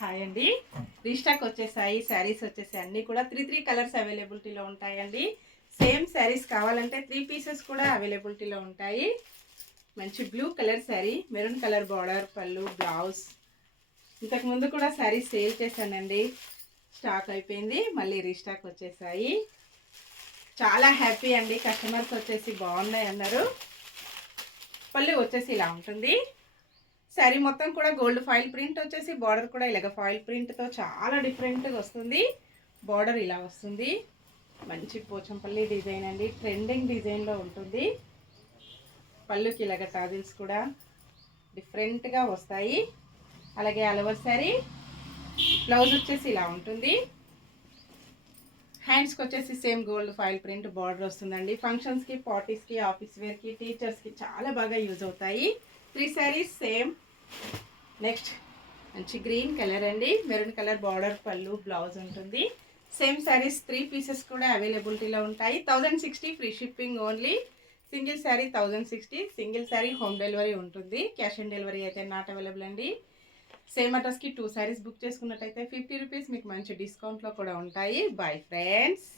Hi అండి. Restock వచ్చేసాయి. శారీస్ వచ్చేసాయి. అన్నీ కూడా 3 కలర్స్ అవైలబిలిటీలో ఉంటాయండి. సేమ్ శారీస్ కావాలంటే 3 పీసెస్ కూడా అవైలబిలిటీలో ఉంటాయి. మంచి blue colour sari, maroon colour border, పళ్ళు, బ్లౌజ్. ఇంతకుముందు కూడా శారీస్ సేల్ చేశానండి. స్టాక్ అయిపోయింది, మళ్ళీ రీస్టాక్ వచ్చేసాయి. చాలా హ్యాపీ అండి. కస్టమర్స్ వచ్చేసి బాగున్నాయి అన్నారు. పళ్ళు వచ్చేసి ఇలా ఉంటుంది. శారీ మొత్తం కూడా గోల్డ్ ఫాయిల్ ప్రింట్ వచ్చేసి బార్డర్ కూడా ఇలాగ ఫాయిల్ ప్రింట్తో చాలా డిఫరెంట్గా వస్తుంది. బార్డర్ ఇలా వస్తుంది. మంచి పోచంపల్లి డిజైన్ అండి, ట్రెండింగ్ డిజైన్లో ఉంటుంది. పళ్ళుకి ఇలాగ టాజిల్స్ కూడా డిఫరెంట్గా వస్తాయి. అలాగే అలవర్ శారీ బ్లౌజ్ వచ్చేసి ఇలా ఉంటుంది. హ్యాండ్స్కి వచ్చేసి same gold foil print border వస్తుందండి. ఫంక్షన్స్కి, పార్టీస్కి, ఆఫీస్ వేర్కి, టీచర్స్కి చాలా బాగా యూజ్ అవుతాయి. 3 శారీస్ సేమ్. నెక్స్ట్ మంచి గ్రీన్ కలర్ అండి, మెరూన్ కలర్ బార్డర్, పళ్ళు, బ్లౌజ్ ఉంటుంది. సేమ్ శారీస్ 3 పీసెస్ కూడా అవైలబిలిటీలో ఉంటాయి. 1060 free shipping only. Single sari 1060. Single sari home delivery ఉంటుంది. క్యాష్ ఆన్ డెలివరీ అయితే నాట్ అవైలబుల్ అండి. సేమ్ అడ్రస్కి 2 శారీస్ బుక్ చేసుకున్నట్టయితే 50 రూపీస్ మీకు మంచి డిస్కౌంట్లో కూడా ఉంటాయి. Bye friends.